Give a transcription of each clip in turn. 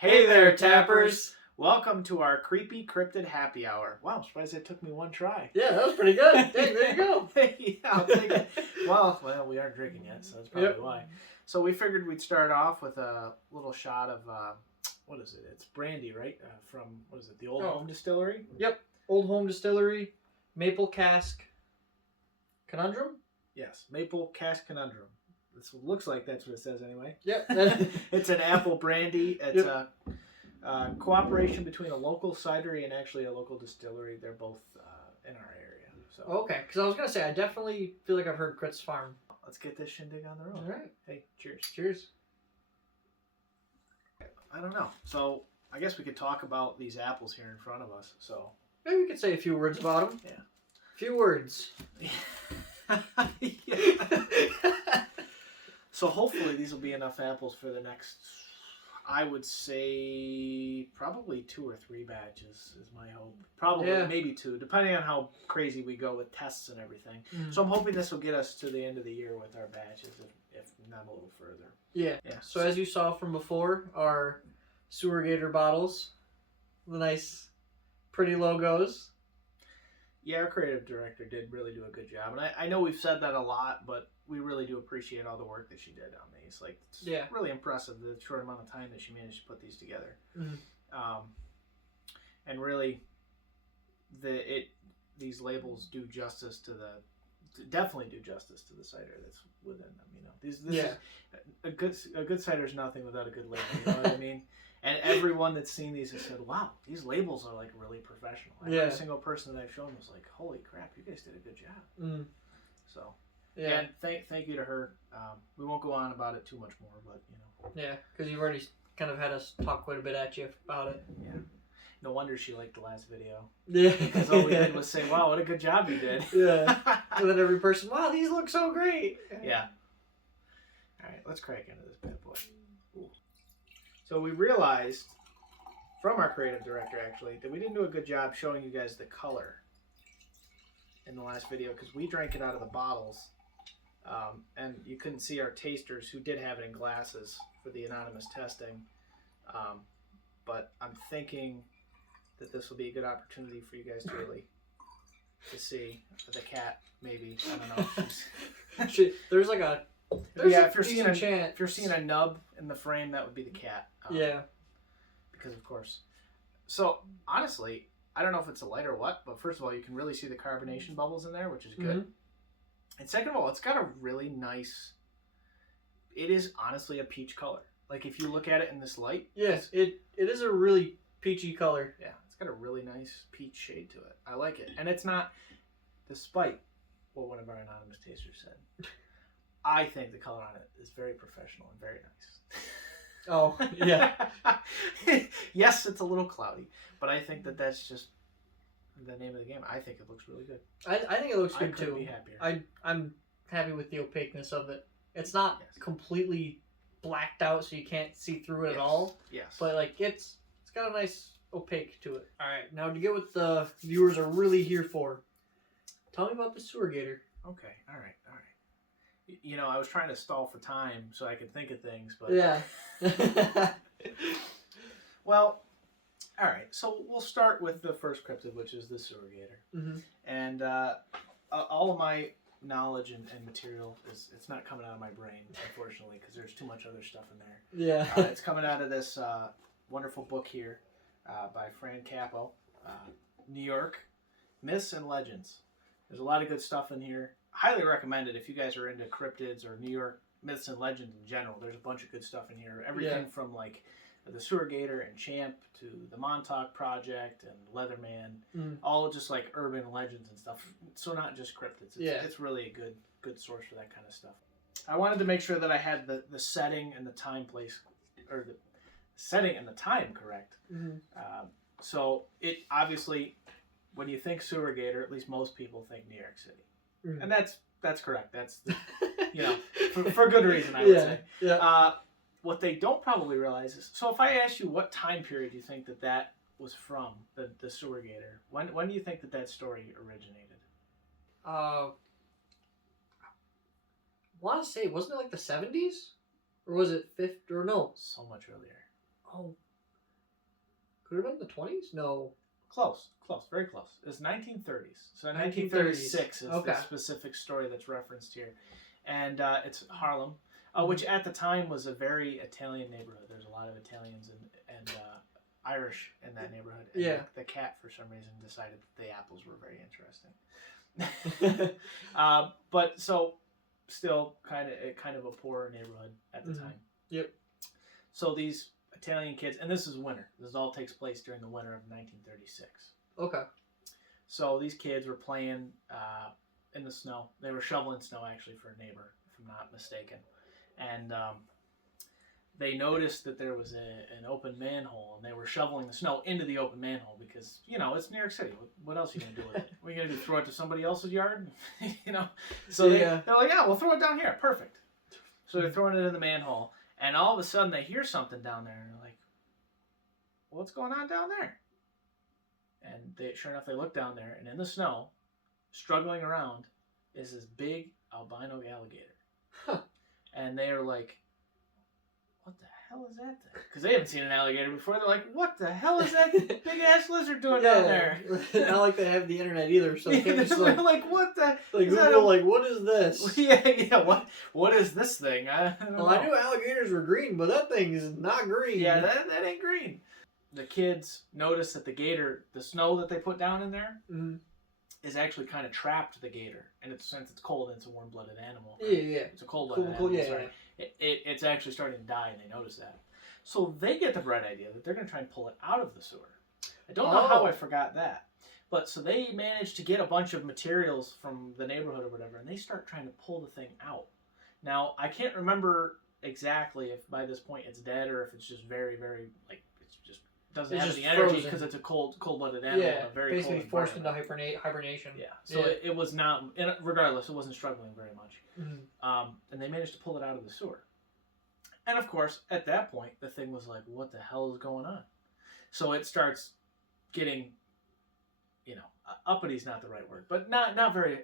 Hey there, tappers! Welcome to our creepy cryptid happy hour. Wow, I'm surprised it took me one try. Yeah, that was pretty good. Hey, there you go. Yeah, I'll take it. Well, we aren't drinking yet, so that's probably why. So we figured we'd start off with a little shot of, what is it? It's brandy, right? From, what is it, the Old Home Distillery? Yep, Old Home Distillery, Maple Cask Conundrum? Yes, Maple Cask Conundrum. This looks like that's what it says anyway. Yep. It's an apple brandy. It's a cooperation between a local cidery and actually a local distillery. They're both in our area. So Okay, because I was going to say, I definitely feel like I've heard Crit's Farm. let's get this shindig on the road. All right. Hey, cheers. Cheers. I don't know. So I guess we could talk about these apples here in front of us. So Maybe we could say a few words about them. Yeah. A few words. So hopefully these will be enough apples for the next, I would say, probably 2 or 3 batches is my hope. Probably, maybe 2, depending on how crazy we go with tests and everything. Mm. So I'm hoping this will get us to the end of the year with our batches, if not a little further. Yeah. So as you saw from before, our Sewer Gator bottles, the nice, pretty logos. Yeah, our creative director did really do a good job. And I know we've said that a lot, but we really do appreciate all the work that she did on these. Like, it's really impressive the short amount of time that she managed to put these together. Mm-hmm. And really, these labels do justice to definitely do justice to the cider that's within them. You know, this is a good cider is nothing without a good label. You know what I mean? And everyone that's seen these has said, "Wow, these labels are like really professional." Every single person that I've shown was like, "Holy crap, you guys did a good job." Mm. So, and thank you to her. We won't go on about it too much more, but you know. Yeah, because you've already kind of had us talk quite a bit at you about it. Yeah. No wonder she liked the last video. Yeah. Because all we did was say, "Wow, what a good job you did." Yeah. And then every person, "Wow, these look so great." Yeah. All right, let's crack into this bad boy. Ooh. So we realized from our creative director, actually, that we didn't do a good job showing you guys the color in the last video because we drank it out of the bottles. And you couldn't see our tasters who did have it in glasses for the anonymous testing. But I'm thinking that this will be a good opportunity for you guys to really see the cat. Maybe, I don't know. There's like a if you're seeing a nub in the frame, that would be the cat. Because of course. So honestly, I don't know if it's a light or what, but first of all, you can really see the carbonation bubbles in there, which is good. And second of all, it's got a really nice. It is honestly a peach color. Like if you look at it in this light. Yes, it is a really peachy color. Yeah, it's got a really nice peach shade to it. I like it, and it's not, despite what one of our anonymous tasters said. I think the color on it is very professional and very nice. Oh, yeah. Yes, it's a little cloudy, but I think that's just the name of the game. I think it looks really good. I think it looks good I couldn't too. Be happier. I'm happy with the opaqueness of it. It's not completely blacked out so you can't see through it at all. Yes. But like it's got a nice opaque to it. All right, now to get what the viewers are really here for, tell me about the Sewer Gator. Okay. All right. You know, I was trying to stall for time so I could think of things, but yeah. Well, all right. So we'll start with the first cryptid, which is the Sewer Gator. Mm-hmm. And all of my knowledge and material it's not coming out of my brain, unfortunately, because there's too much other stuff in there. Yeah. It's coming out of this wonderful book here by Fran Capo, New York, Myths and Legends. There's a lot of good stuff in here. Highly recommend it if you guys are into cryptids or New York myths and legends in general. There's a bunch of good stuff in here. Everything from like the Sewer Gator and Champ to the Montauk Project and Leatherman, all just like urban legends and stuff. So not just cryptids. It's really a good source for that kind of stuff. I wanted to make sure that I had the setting and the time place, or the setting and the time correct. So it obviously, when you think Sewer Gator, at least most people think New York City. And that's correct. That's for good reason, I would say. Yeah. What they don't probably realize is, so if I ask you what time period you think that was from, the Sewer Gator, when do you think that story originated? Want to say, wasn't it like the 70s? Or was it 50? Or no? So much earlier. Oh, Could have been the 20s? No. Close, very close. It's 1930s. So 1930s. 1936 is Okay. the specific story that's referenced here. And it's Harlem, which at the time was a very Italian neighborhood. There's a lot of Italians and Irish in that neighborhood. And Yeah. the cat, for some reason, decided that the apples were very interesting. But so, still kind of a poorer neighborhood at the time. Yep. So these Italian kids, and this is winter. This all takes place during the winter of 1936. Okay. So these kids were playing in the snow. They were shoveling snow, actually, for a neighbor, if I'm not mistaken. And they noticed that there was an open manhole, and they were shoveling the snow into the open manhole because, it's New York City. What else are you going to do with it? What are you going to do, throw it to somebody else's yard? So they're like, yeah, we'll throw it down here. Perfect. So they're throwing it in the manhole, and all of a sudden they hear something down there, and they're like, what's going on down there? And sure enough, they look down there, and in the snow, struggling around, is this big albino alligator. Huh. And they are like, what the hell is that thing? Because they haven't seen an alligator before. They're like, what the hell is that big-ass lizard doing down there? Not like they have the internet either, so they can't just they're like, what the... Like, Google, like, what is this? Yeah, what is this thing? I don't know. I knew alligators were green, but that thing is not green. Yeah, that ain't green. The kids notice that the gator, the snow that they put down in there, is actually kind of trapped the gator. And since it's cold and it's a warm-blooded animal. Yeah. It's a cold-blooded animal. Yeah. It's actually starting to die, and they notice that. So they get the bright idea that they're going to try and pull it out of the sewer. I don't know how I forgot that. But so they manage to get a bunch of materials from the neighborhood or whatever, and they start trying to pull the thing out. Now, I can't remember exactly if by this point it's dead or if it's just very, very, it's just doesn't have the energy because it's a cold-blooded animal. Yeah, a very basically cold forced into hibernation. Yeah, so it was not, regardless, it wasn't struggling very much. And they managed to pull it out of the sewer. And of course, at that point, the thing was like, what the hell is going on? So it starts getting, uppity is not the right word, but not very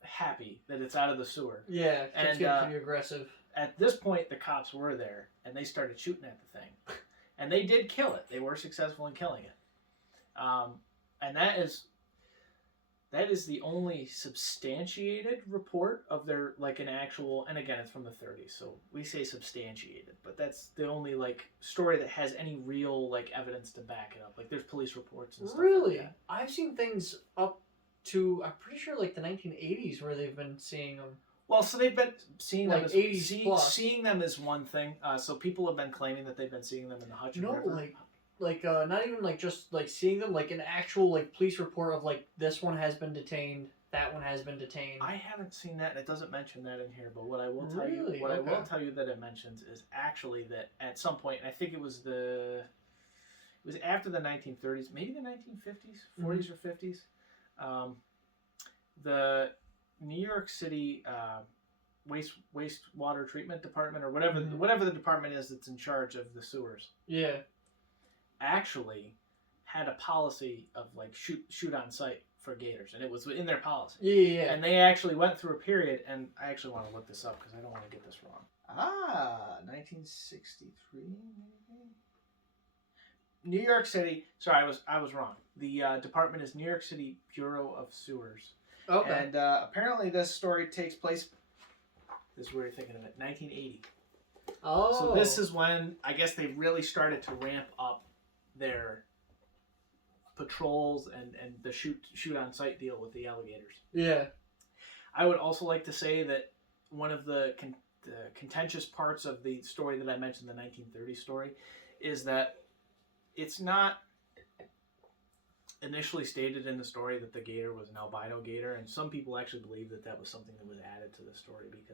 happy that it's out of the sewer. Yeah, it's getting pretty aggressive. At this point, the cops were there, and they started shooting at the thing. And they did kill it. They were successful in killing it. And that is the only substantiated report of their, an actual, and again, it's from the 30s, so we say substantiated, but that's the only, story that has any real, evidence to back it up. There's police reports and stuff Really? like that. I've seen things up to, I'm pretty sure, the 1980s where they've been seeing them. Well, so they've been seeing them as 80s plus. Seeing them is one thing. So people have been claiming that they've been seeing them in the Hudson River. Not even just seeing them, an actual police report of this one has been detained, that one has been detained. I haven't seen that, and it doesn't mention that in here. But what I will tell I will tell you that it mentions is actually that at some point, and I think it was after the 1930s, maybe the 1950s, 40s or 50s. The New York City wastewater treatment department or whatever the department is that's in charge of the sewers. Yeah. Actually had a policy of shoot on sight for gators, and it was in their policy. Yeah. And they actually went through a period, and I actually want to look this up because I don't want to get this wrong. 1963 maybe? New York City. Sorry, I was wrong. The department is New York City Bureau of Sewers. Okay. And apparently this story takes place. This is where you're thinking of it. 1980. Oh. So this is when I guess they really started to ramp up their patrols and the shoot on sight deal with the alligators. Yeah. I would also like to say that one of the contentious parts of the story that I mentioned, the 1930 story, is that it's not initially stated in the story that the gator was an albino gator, and some people actually believe that was something that was added to the story because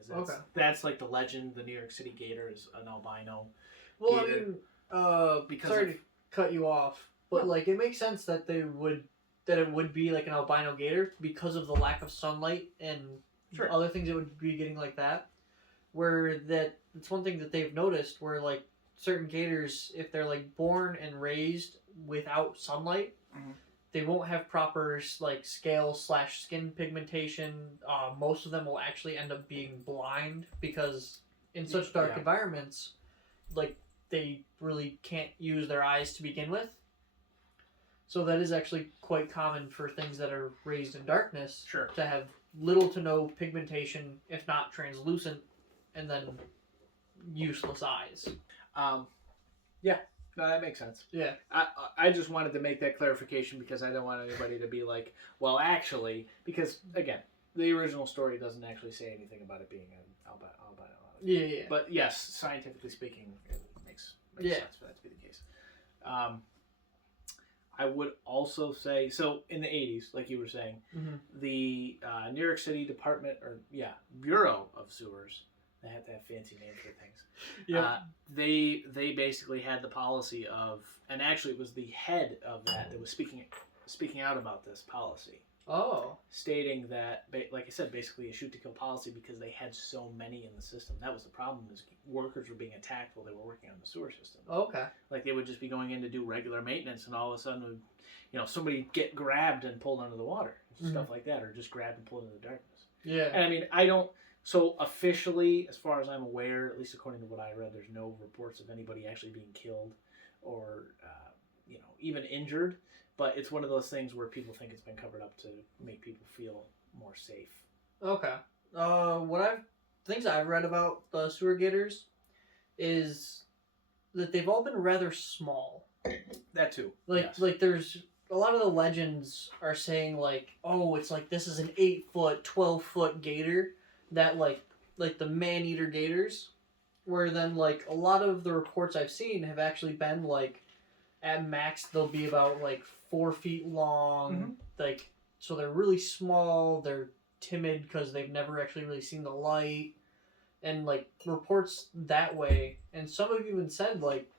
that's the legend. The New York City gator is an albino. Well, gator I mean, sorry to cut you off, but it makes sense that it would be an albino gator because of the lack of sunlight and other things it would be getting like that. Where it's one thing that they've noticed where certain gators, if they're born and raised without sunlight, they won't have proper scale/skin pigmentation. Most of them will actually end up being blind because in such dark environments, they really can't use their eyes to begin with. So that is actually quite common for things that are raised in darkness Sure. to have little to no pigmentation, if not translucent, and then useless eyes. Yeah, no, that makes sense. Yeah. I just wanted to make that clarification because I don't want anybody to be like, well, actually, because again, the original story doesn't actually say anything about it being an albino. Yeah. But yes, scientifically speaking, it makes sense for that to be the case. I would also say, so in the 80s, like you were saying, the New York City Bureau of Sewers, they have to have fancy names for things. Yeah. They basically had the policy of, and actually it was the head of that was speaking out about this policy. Oh. Stating that, like I said, basically a shoot to kill policy because they had so many in the system. That was the problem, is workers were being attacked while they were working on the sewer system. Okay. Like they would just be going in to do regular maintenance, and all of a sudden, somebody get grabbed and pulled under the water, stuff like that, or just grabbed and pulled into the darkness. Yeah. And I mean, I don't. So officially, as far as I'm aware, at least according to what I read, there's no reports of anybody actually being killed or even injured. But it's one of those things where people think it's been covered up to make people feel more safe. Okay. Things I've read about the sewer gators is that they've all been rather small. That too. Like there's a lot of the legends are saying like, oh, it's like this is an 8-foot, 12-foot gator that like the man-eater gators, where then like a lot of the reports I've seen have actually been like at max they'll be about like 4 feet long, like so they're really small. They're timid because they've never actually really seen the light, and like reports that way. And some have even said like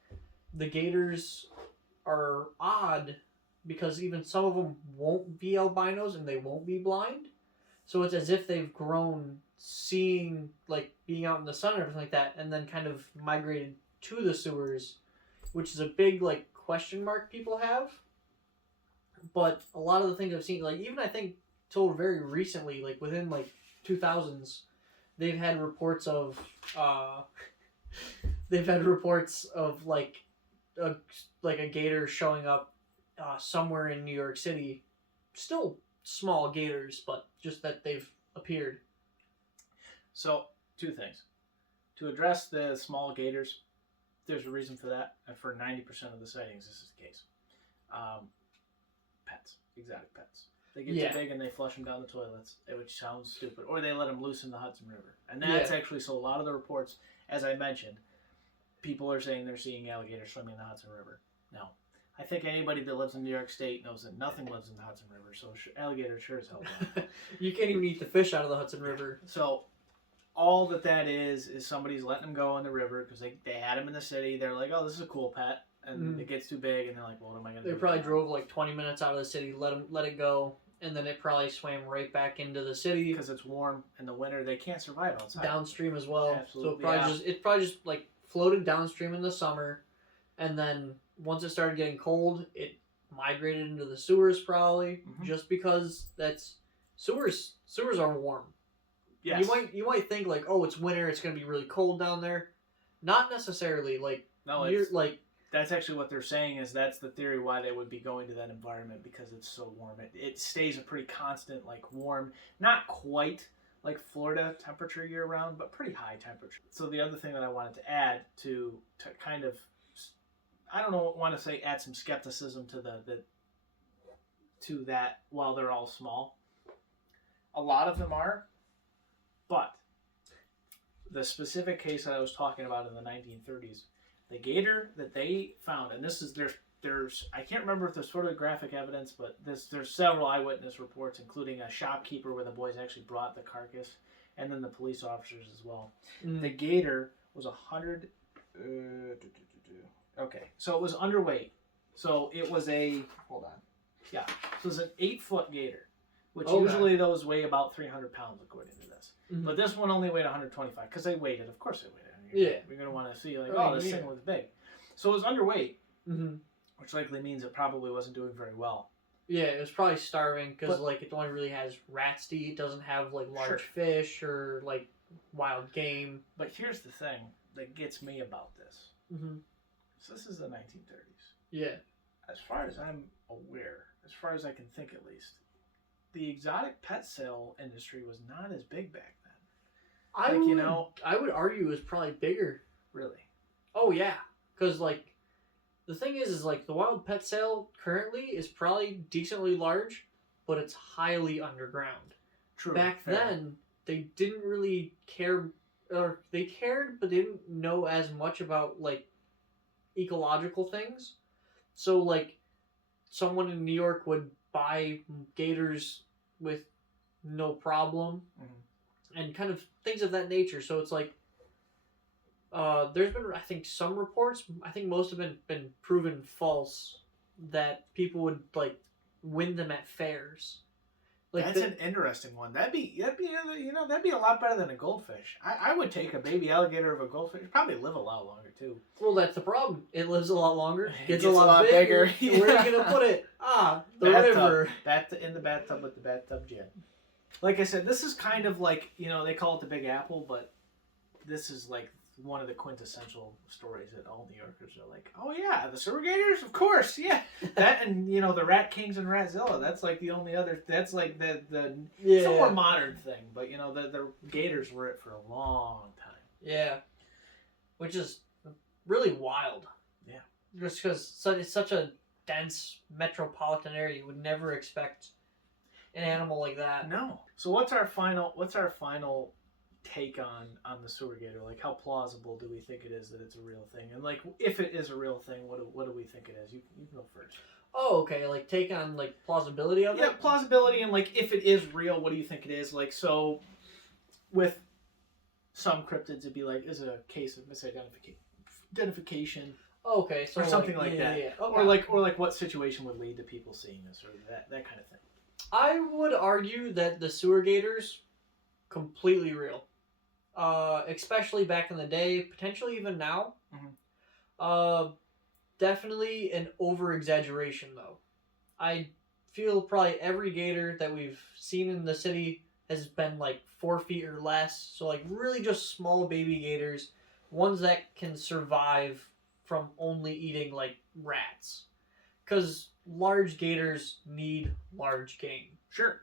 the gators are odd because even some of them won't be albinos and they won't be blind. So it's as if they've grown seeing, like being out in the sun and everything like that, and then kind of migrated to the sewers, which is a big like question mark people have. But a lot of the things I've seen, like even I think till very recently, like within like 2000s, they've had reports of like a gator showing up somewhere in New York City. Still small gators, but just that they've appeared. So, two things. To address the small gators, there's a reason for that. And for 90% of the sightings, this is the case. Pets. Exotic pets. They get too big and they flush them down the toilets, which sounds stupid. Or they let them loose in the Hudson River. And that's actually, so a lot of the reports, as I mentioned, people are saying they're seeing alligators swimming in the Hudson River. Now, I think anybody that lives in New York State knows that nothing lives in the Hudson River, so alligators sure as hell don't. You can't even eat the fish out of the Hudson River. So, all that is somebody's letting them go in the river because they had them in the city. They're like, oh, this is a cool pet. And it gets too big, and they're like, well, what am I going to do? They probably drove like 20 minutes out of the city, let it go, and then it probably swam right back into the city. Because it's warm in the winter. They can't survive outside. Downstream as well. Absolutely. So it probably just like floated downstream in the summer, and then once it started getting cold, it migrated into the sewers probably, just because sewers are warm. Yes. You might think like, oh, it's winter, it's going to be really cold down there. Not necessarily. Like, no, that's actually what they're saying, is that's the theory why they would be going to that environment, because it's so warm. It stays a pretty constant, like warm, not quite like Florida temperature year round, but pretty high temperature. So the other thing that I wanted to add to kind of, I don't want to say add some skepticism to that while they're all small. A lot of them are, but the specific case that I was talking about in the 1930s, the gator that they found, and this is there's I can't remember if there's photographic evidence, but there's several eyewitness reports, including a shopkeeper where the boys actually brought the carcass, and then the police officers as well. The gator was 100. Okay, so it was underweight. So it was hold on. Yeah, so it was an 8-foot gator, which usually those weigh about 300 pounds according to this. But this one only weighed 125 because they weighed it. Of course they weighed it. You're going to want to see like, this thing was big. So it was underweight, which likely means it probably wasn't doing very well. Yeah, it was probably starving because like it only really has rats to eat. It doesn't have like large fish or like wild game. But here's the thing that gets me about this. So this is the 1930s. Yeah. as far as I'm aware, as far as I can think at least, the exotic pet sale industry was not as big back then. I would argue it was probably bigger. Really? Oh yeah, because like the thing is like the wild pet sale currently is probably decently large, but it's highly underground. True. Back fair. then, they didn't really care, or they cared, but they didn't know as much about like ecological things. So like someone in New York would buy gators with no problem, and kind of things of that nature. So it's like there's been, I think, some reports. I think most have been proven false that people would like win them at fairs. Like that's an interesting one. That'd be a lot better than a goldfish. I would take a baby alligator of a goldfish. It'd probably live a lot longer too. Well, that's the problem. It lives a lot longer. Gets a lot bigger. Yeah. Where are you gonna put it? The river. In the bathtub with the bathtub jet. Like I said, this is kind of like, they call it the Big Apple, but this is like one of the quintessential stories that all New Yorkers are like, oh yeah, the sewer gators, of course, yeah. That and the Rat Kings and Ratzilla. That's like the only other. That's like the it's a more modern thing, but the gators were it for a long time. Yeah, which is really wild. Yeah, just because it's such a dense metropolitan area, you would never expect an animal like that. No. So what's our final take on the sewer gator? Like, how plausible do we think it is that it's a real thing? And like, if it is a real thing, what do we think it is? You can go first. Oh, okay. Like, take on like plausibility of it. Yeah, plausibility, and like, if it is real, what do you think it is? Like, so with some cryptids, it'd be like, is a case of misidentification. Okay, so or something like that. Yeah. Okay. Or like what situation would lead to people seeing this, or that kind of thing. I would argue that the sewer gators completely real. Especially back in the day, potentially even now. Definitely an over-exaggeration, though. I feel probably every gator that we've seen in the city has been like 4 feet or less. So like really just small baby gators, ones that can survive from only eating like rats. Because large gators need large game. Sure.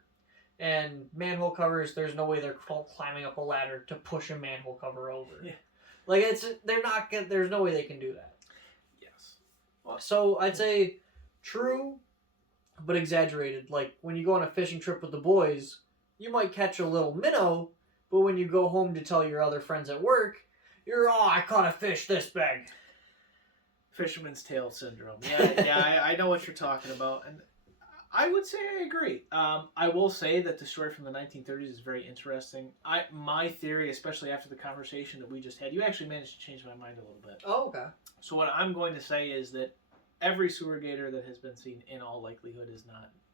And manhole covers, there's no way they're climbing up a ladder to push a manhole cover over. Yeah. Like, there's no way they can do that. Yes. Well, so I'd say true, but exaggerated. Like, when you go on a fishing trip with the boys, you might catch a little minnow, but when you go home to tell your other friends at work, I caught a fish this big. Fisherman's tail syndrome. Yeah, I know what you're talking about. And I would say I agree. I will say that the story from the 1930s is very interesting. My theory, especially after the conversation that we just had, you actually managed to change my mind a little bit. Oh, okay. So what I'm going to say is that every sewer gator that has been seen, in all likelihood, is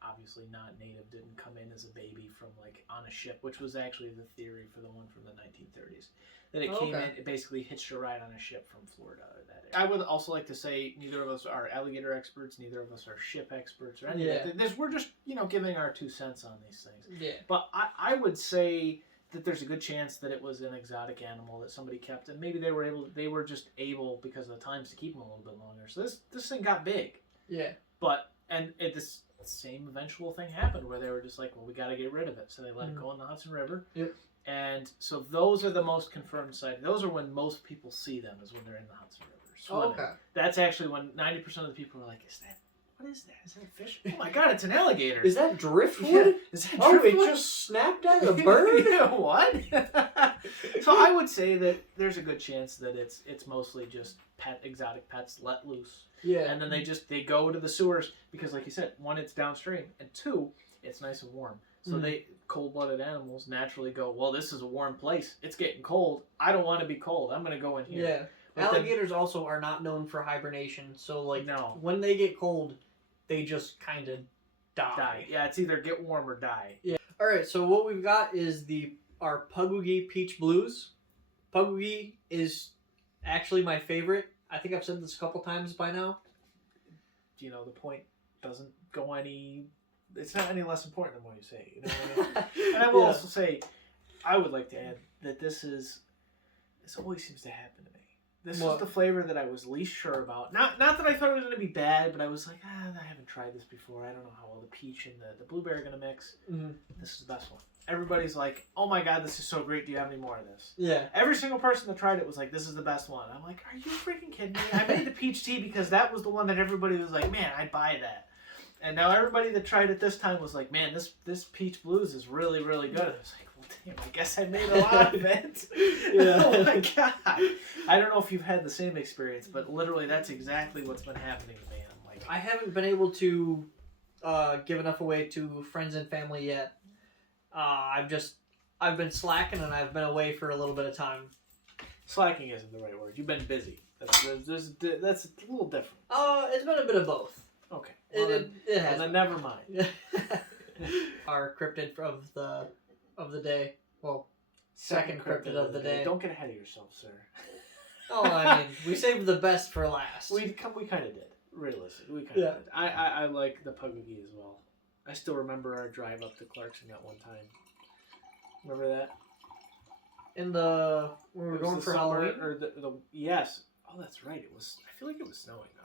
obviously not native, didn't come in as a baby from like on a ship, which was actually the theory for the one from the 1930s. That it came in, it basically hitched a ride on a ship from Florida or that area. I would also like to say neither of us are alligator experts, neither of us are ship experts or anything. Yeah. We're just, giving our 2 cents on these things. Yeah. But I would say that there's a good chance that it was an exotic animal that somebody kept, and maybe they were just able because of the times to keep them a little bit longer. So this thing got big. Yeah. But this same eventual thing happened where they were just like, well, we got to get rid of it, so they let it go in the Hudson River. Yep. And so those are the most confirmed sightings. Those are when most people see them, is when they're in the Hudson River swimming. Oh, okay. That's actually when 90% of the people are like, what is that? Is that a fish? Oh my God, it's an alligator. Is that driftwood? Yeah. Is that driftwood? It just snapped out of a bird? What? So I would say that there's a good chance that it's mostly just exotic pets let loose. Yeah. And then they go to the sewers because, like you said, 1, it's downstream, and 2, it's nice and warm. So cold-blooded animals naturally go, well, this is a warm place. It's getting cold. I don't want to be cold. I'm going to go in here. Yeah. But alligators also are not known for hibernation. So, when they get cold, they just kind of die. Yeah, it's either get warm or die. Yeah. All right, so what we've got is our Pukwudgie Peach Blues. Pukwudgie is actually my favorite. I think I've said this a couple times by now. The point doesn't go any... It's not any less important than what you say. You know what I mean? And I will also say, I would like to add that this always seems to happen to me. This was the flavor that I was least sure about. Not that I thought it was going to be bad, but I was like, I haven't tried this before. I don't know how well the peach and the blueberry are going to mix. Mm-hmm. This is the best one. Everybody's like, oh my god, this is so great. Do you have any more of this? Yeah. Every single person that tried it was like, this is the best one. I'm like, are you freaking kidding me? I made the peach tea because that was the one that everybody was like, man, I'd buy that. And now everybody that tried it this time was like, man, this peach blues is really, really good. I was like, well, damn, I guess I made a lot of it. Yeah. Oh my god. I don't know if you've had the same experience, but literally that's exactly what's been happening to me. And I'm like, I haven't been able to give enough away to friends and family yet. I've been slacking and I've been away for a little bit of time. slacking isn't the right word. You've been busy. That's a little different. It's been a bit of both. Okay. Well, it has. And then never mind. Our cryptid of the day. Well, second cryptid of the day. Don't get ahead of yourself, sir. Oh, I mean, we saved the best for last. We kind of did. Realistically, we kind of did. I like the Pukwudgie as well. I still remember our drive up to Clarkson that one time. Remember that? When we were going for Halloween? Or yes. Oh, that's right. It was. I feel like it was snowing though,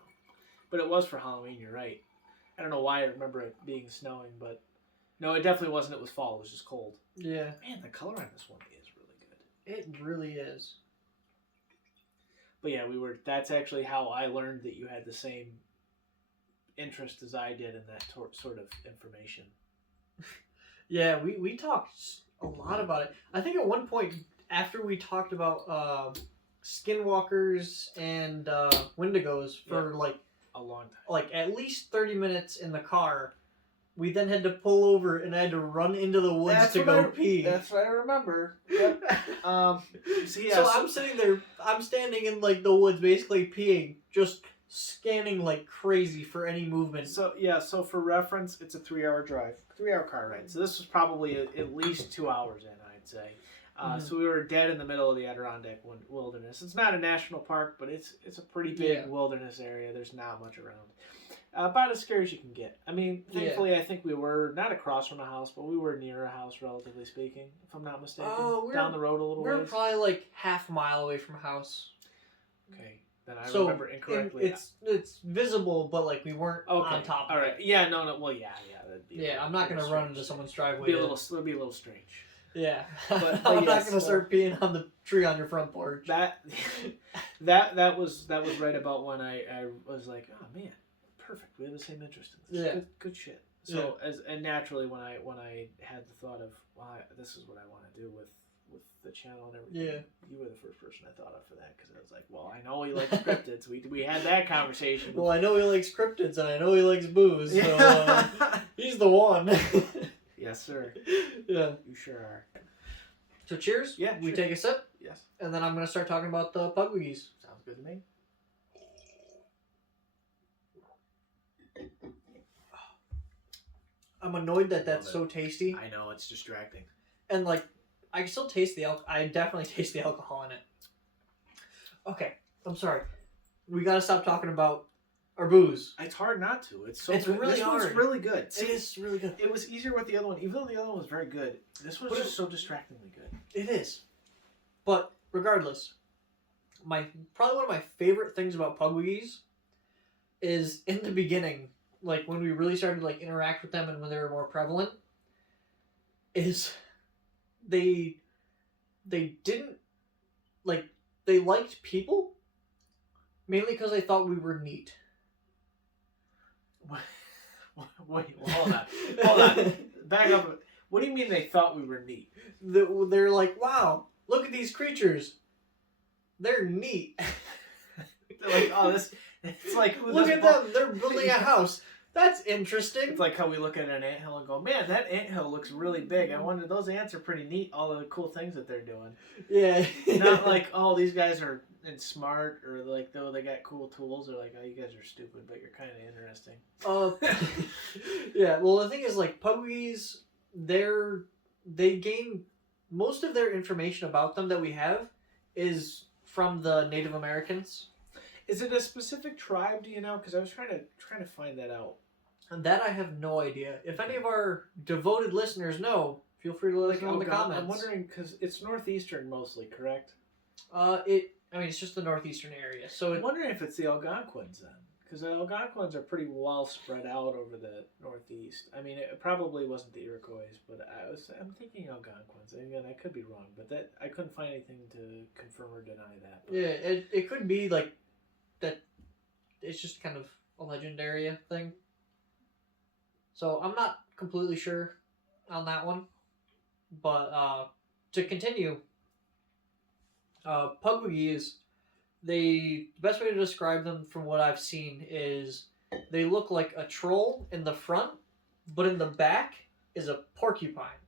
but it was for Halloween. You're right. I don't know why I remember it being snowing, but no, it definitely wasn't. It was fall. It was just cold. Yeah. Man, the color on this one is really good. It really is. But yeah, that's actually how I learned that you had the same interest as I did in that sort of information. Yeah, we talked a lot about it. I think at one point after we talked about skinwalkers and wendigos for like a long time, like at least 30 minutes in the car. We then had to pull over and I had to run into the woods to go pee. That's what I remember. Yep. So I'm sitting there, I'm standing in like the woods basically peeing, just scanning like crazy for any movement. So for reference, it's a 3-hour drive, 3-hour car ride. So this was probably at least 2 hours in, I'd say. So we were dead in the middle of the Adirondack wilderness. It's not a national park, but it's a pretty big wilderness area. There's not much around. About as scary as you can get. I mean, thankfully, I think we were not across from a house, but we were near a house, relatively speaking, if I'm not mistaken. Down the road a little ways. We're probably like half a mile away from a house. Okay, then I remember incorrectly. It's visible, but like we weren't on top of it. All right. Yeah, no. Well, yeah. I'm not going to run into someone's driveway. It'll be a little strange. Yeah. But I'm not going to start peeing on the tree on your front porch. That was right about when I was like, oh man, perfect. We have the same interest in this. Yeah. Good shit. So and naturally when I had the thought of, well, this is what I want to do with the channel and everything. You were the first person I thought of for that because I was like, well, I know he likes cryptids. We had that conversation. Well, I know he likes cryptids and I know he likes booze, so he's the one. Yes, sir. Yeah. You sure are. So cheers. Yeah. We take a sip. Yes. And then I'm going to start talking about the Pukwudgies. Sounds good to me. I'm annoyed that that's so tasty. I know, it's distracting. And like, I can still taste the alcohol. I definitely taste the alcohol in it. Okay, I'm sorry. We gotta stop talking about our booze. It's hard not to. It's really hard. One's really good. See, it is really good. It was easier with the other one, even though the other one was very good. This one's just so distractingly good. It is. But regardless, probably one of my favorite things about Pukwudgies is in the beginning, like when we really started to like interact with them and when they were more prevalent, is they didn't like they liked people mainly because they thought we were neat. Wait, hold on. Back up. What do you mean they thought we were neat? They're like, wow, look at these creatures. They're neat. They're like, oh, this. It's like look at them. They're building a house. That's interesting. It's like how we look at an anthill and go, man, that anthill looks really big. I wonder, those ants are pretty neat, all the cool things that they're doing. Yeah. Not like, oh, these guys are smart, or like, though they got cool tools, or like, oh, you guys are stupid, but you're kind of interesting. Yeah, well, the thing is, like, Pukwudgies, they gain most of their information about them that we have is from the Native Americans. Is it a specific tribe, do you know? Because I was trying to find that out. And that I have no idea. If any of our devoted listeners know, feel free to let us know in the comments. I'm wondering, because it's northeastern mostly, correct? I mean, it's just the northeastern area. So I'm wondering if it's the Algonquins then. Because the Algonquins are pretty well spread out over the northeast. I mean, it probably wasn't the Iroquois, but I'm thinking Algonquins. And again, I could be wrong, but that I couldn't find anything to confirm or deny that. But. Yeah, it could be like that. It's just kind of a legend area thing. So I'm not completely sure on that one, but to continue, Pukwudgies. The best way to describe them from what I've seen is they look like a troll in the front, but in the back is a porcupine.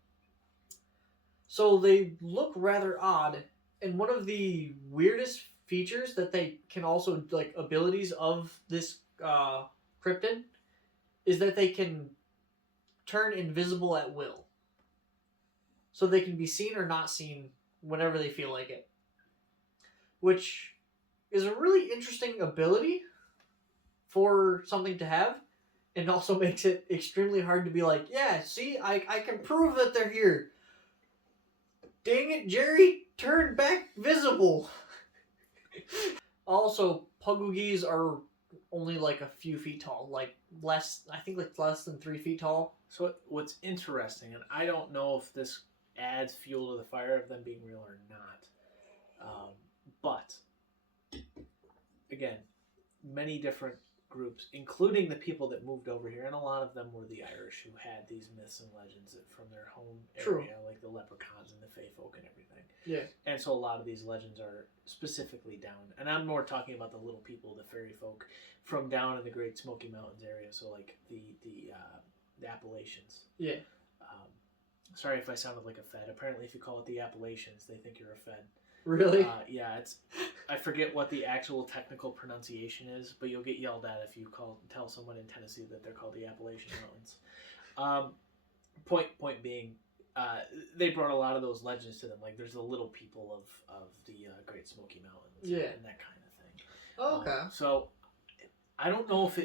So they look rather odd, and one of the weirdest features that they can also, like, abilities of this cryptid is that they can turn invisible at will. So they can be seen or not seen whenever they feel like it. Which is a really interesting ability for something to have, and also makes it extremely hard to be like, yeah, see, I can prove that they're here. Dang it, Jerry, turn back visible. Also, Pukwudgies are only like a few feet tall, like less than 3 feet tall. So what's interesting, and I don't know if this adds fuel to the fire of them being real or not, but again, many different groups, including the people that moved over here, and a lot of them were the Irish who had these myths and legends from their home area, like the leprechauns and the fae folk and everything. Yeah. And so a lot of these legends are specifically down, and I'm more talking about the little people, the fairy folk from down in the Great Smoky Mountains area, so like the Appalachians. Yeah. Sorry if I sounded like a Fed. Apparently, if you call it the Appalachians, they think you're a Fed. Really? Yeah, I forget what the actual technical pronunciation is, but you'll get yelled at if you tell someone in Tennessee that they're called the Appalachian Mountains. Point being, they brought a lot of those legends to them. Like there's the little people of the Great Smoky Mountains, and that kind of thing. Oh, okay. So I don't know if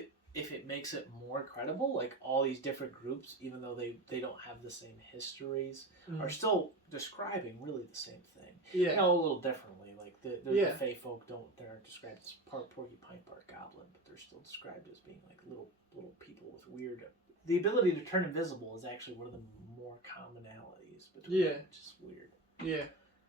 it makes it more credible. Like all these different groups, even though they don't have the same histories, are still describing really the same thing. Yeah. You know, a little differently. Like the fae folk they aren't described as part porcupine, part goblin, but they're still described as being like little people with weird. The ability to turn invisible is actually one of the more commonalities between them, which is weird. Yeah.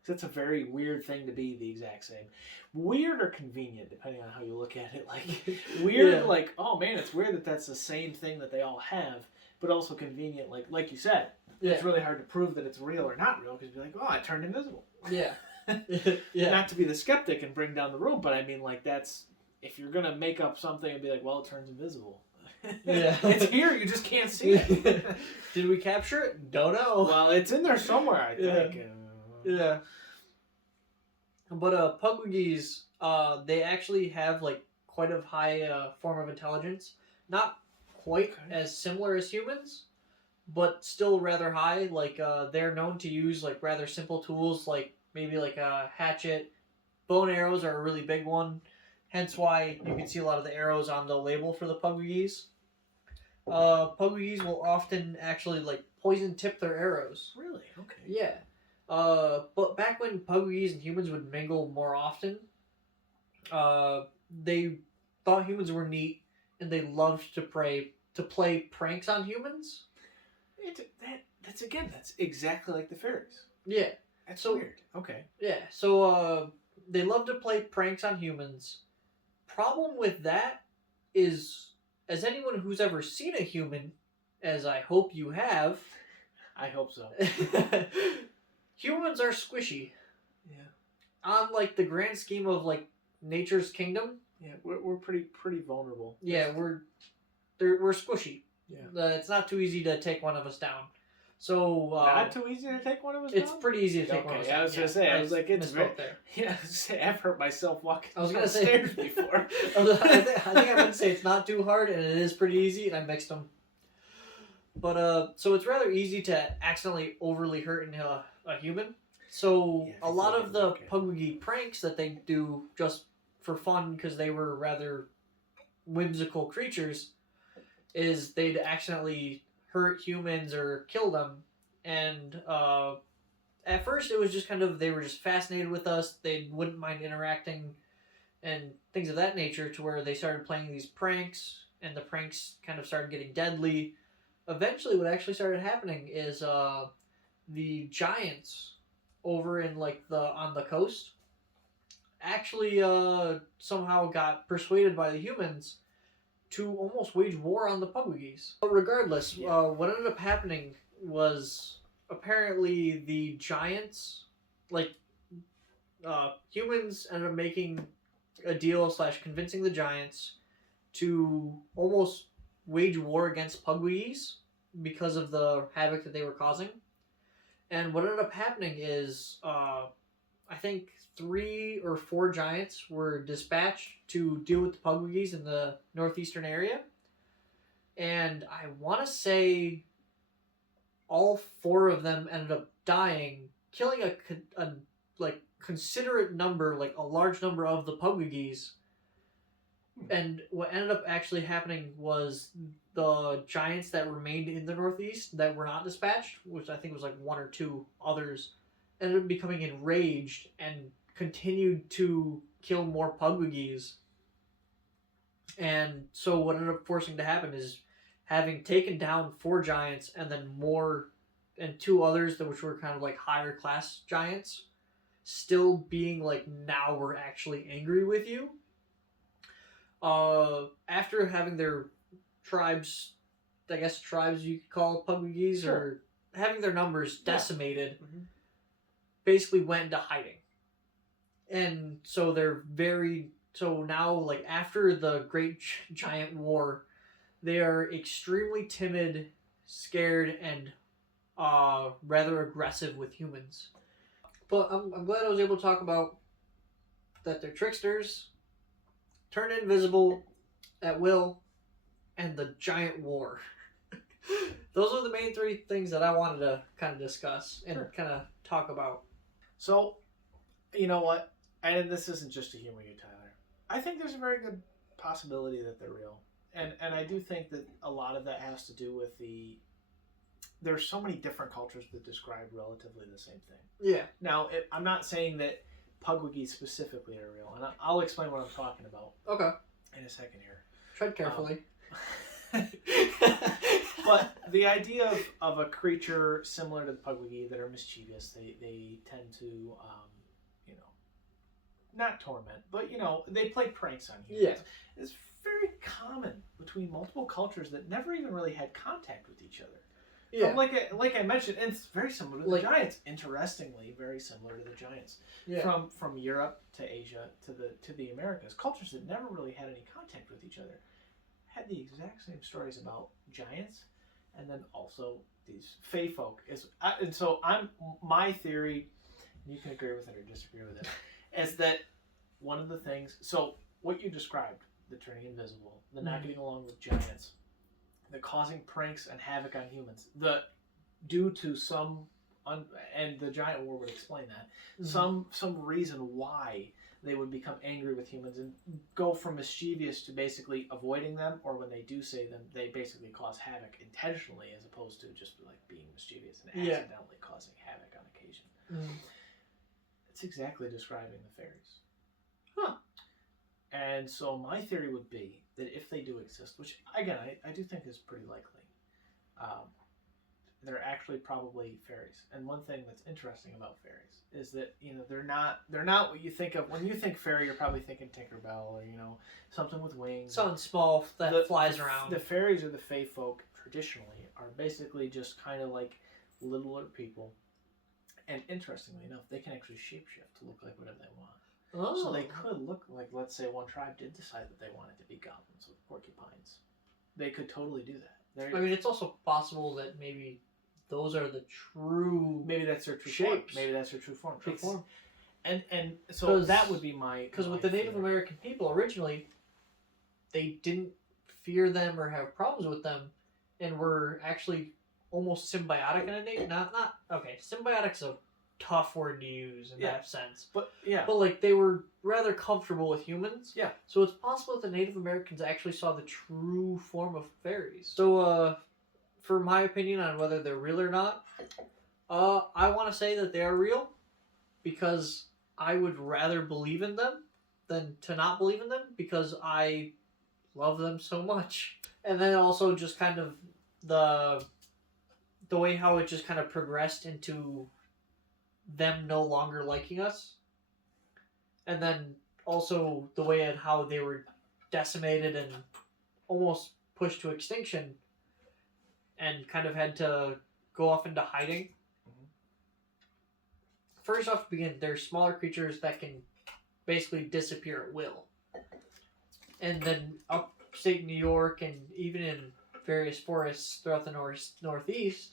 So it's a very weird thing to be the exact same. Weird or convenient, depending on how you look at it. Like weird, like, oh man, it's weird that that's the same thing that they all have, but also convenient, like you said. Yeah. It's really hard to prove that it's real or not real because you're like, oh, I turned invisible. Yeah. Not to be the skeptic and bring down the room, but I mean, like, that's if you're gonna make up something and be like, well, it turns invisible. Yeah. It's here, you just can't see it. Did we capture it? Don't know. Well, it's in there somewhere, I think. Yeah. But Pukwudgies, they actually have like quite a high form of intelligence. Not quite as similar as humans, but still rather high. Like they're known to use like rather simple tools, like maybe like a hatchet. Bow and arrows are a really big one. Hence why you can see a lot of the arrows on the label for the Pukwudgies. Pukwudgies will often actually like poison tip their arrows. Really? Okay. Yeah. But back when Pukwudgies and humans would mingle more often, they thought humans were neat, and they loved to play pranks on humans. That's exactly like the fairies. Yeah. That's so weird. Okay. Yeah. So they love to play pranks on humans. Problem with that is, as anyone who's ever seen a human, as I hope you have, I hope so. Humans are squishy. Yeah. On like the grand scheme of like nature's kingdom. Yeah, we're pretty vulnerable. Yeah, we're squishy. Yeah. It's not too easy to take one of us down. So not too easy to take one of us down? It's pretty easy to take one of us down. I was gonna say, I was like, it's very there. Yeah, I've hurt myself walking I was gonna downstairs before. I think I meant to say it's not too hard and it is pretty easy, and I mixed them. But so it's rather easy to accidentally overly hurt a human. So a lot of the Pukwudgie pranks that they do just for fun, because they were rather whimsical creatures, is they'd accidentally hurt humans or kill them, and at first it was just kind of, they were just fascinated with us. They wouldn't mind interacting and things of that nature, to where they started playing these pranks, and the pranks kind of started getting deadly. Eventually what actually started happening is the giants over in like on the coast actually somehow got persuaded by the humans to almost wage war on the Pukwudgies. But regardless, what ended up happening was, apparently the giants, like humans ended up making a deal / convincing the giants to almost wage war against Pukwudgies because of the havoc that they were causing. And what ended up happening is, I think 3 or 4 giants were dispatched to deal with the Pukwudgies in the northeastern area. And I want to say all 4 of them ended up dying, killing a like considerate number, like a large number of the Pukwudgies. And what ended up actually happening was the giants that remained in the northeast that were not dispatched, which I think was like 1 or 2 others, ended up becoming enraged and continued to kill more Pukwudgies. And so what ended up forcing to happen is, having taken down 4 giants and then more, and 2 others which were kind of like higher class giants, still being like, now we're actually angry with you. After having their tribes, I guess tribes you could call Pukwudgies, sure, or having their numbers decimated, basically went into hiding. And so so now, like, after the Great Giant War, they are extremely timid, scared, and rather aggressive with humans. But I'm glad I was able to talk about that they're tricksters, turn invisible at will, and the giant war. Those are the main 3 things that I wanted to kind of discuss and kind of talk about. So, you know what? And this isn't just to humor you, Tyler. I think there's a very good possibility that they're real. And I do think that a lot of that has to do with there's so many different cultures that describe relatively the same thing. Yeah. Now, I'm not saying that Pukwudgies specifically are real, and I'll explain what I'm talking about. Okay. In a second here. Tread carefully. But the idea of a creature similar to the Pukwudgie that are mischievous, they tend to, not torment, but, they play pranks on humans. Yeah. It's very common between multiple cultures that never even really had contact with each other. Yeah. Like I mentioned, and it's very similar to the giants. Interestingly, very similar to the giants. Yeah. From Europe to Asia to the Americas, cultures that never really had any contact with each other had the exact same stories about giants, and then also these fae folk. And so my theory, and you can agree with it or disagree with it, is that one of the things. So what you described, the turning invisible, the not getting along with giants, the causing pranks and havoc on humans, due to some, and the giant war would explain that, some reason why they would become angry with humans and go from mischievous to basically avoiding them, or when they do say them, they basically cause havoc intentionally as opposed to just like being mischievous and accidentally causing havoc on occasion. It's exactly describing the fairies. Huh. And so my theory would be that if they do exist, which again I do think is pretty likely, they're actually probably fairies. And one thing that's interesting about fairies is that they're not what you think of when you think fairy. You're probably thinking Tinkerbell or something with wings. Something small that flies around. The fairies or the fae folk traditionally are basically just kind of like littler people. And interestingly enough, they can actually shapeshift to look like whatever they want. Oh. So they could look like, let's say one tribe did decide that they wanted to be goblins with porcupines. They could totally do that. I mean, it's also possible that maybe those are the true. Maybe that's their true shapes. Form. Maybe that's their true form. And so that would be my. Because with the Native American people originally, they didn't fear them or have problems with them, and were actually almost symbiotic in a symbiotic's a tough word to use in that sense. But like they were rather comfortable with humans. Yeah. So it's possible that the Native Americans actually saw the true form of fairies. So for my opinion on whether they're real or not, I want want to say that they are real because I would rather believe in them than to not believe in them because I love them so much. And then also just kind of the way how it just kind of progressed into them no longer liking us. And then also the way and how they were decimated and almost pushed to extinction and kind of had to go off into hiding. First off, to begin, they're smaller creatures that can basically disappear at will. And then upstate New York and even in various forests throughout the northeast,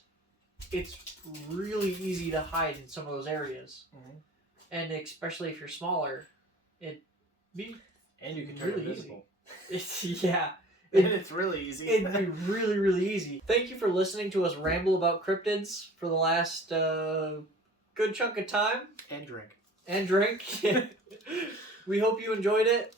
it's really easy to hide in some of those areas. And especially if you're smaller, it'd be and you can turn really invisible. Easy. It's really easy. It'd be really, really easy. Thank you for listening to us ramble about cryptids for the last good chunk of time. And drink. We hope you enjoyed it.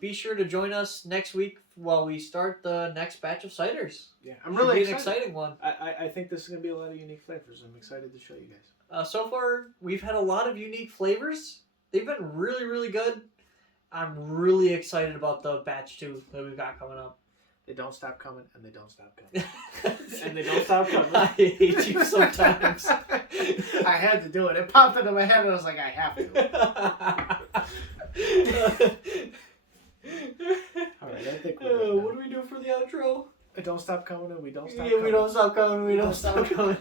Be sure to join us next week while we start the next batch of ciders. Yeah, I'm really excited. An exciting one. I think this is going to be a lot of unique flavors. I'm excited to show you guys. So far, we've had a lot of unique flavors. They've been really, really good. I'm really excited about the batch 2 that we've got coming up. They don't stop coming, and they don't stop coming. And they don't stop coming. I hate you sometimes. I had to do it. It popped into my head, and I was like, I have to. Alright, I think we're good now. What do we do for the outro? Don't stop coming, and we don't stop Yeah, coming. we don't stop coming, we don't stop coming.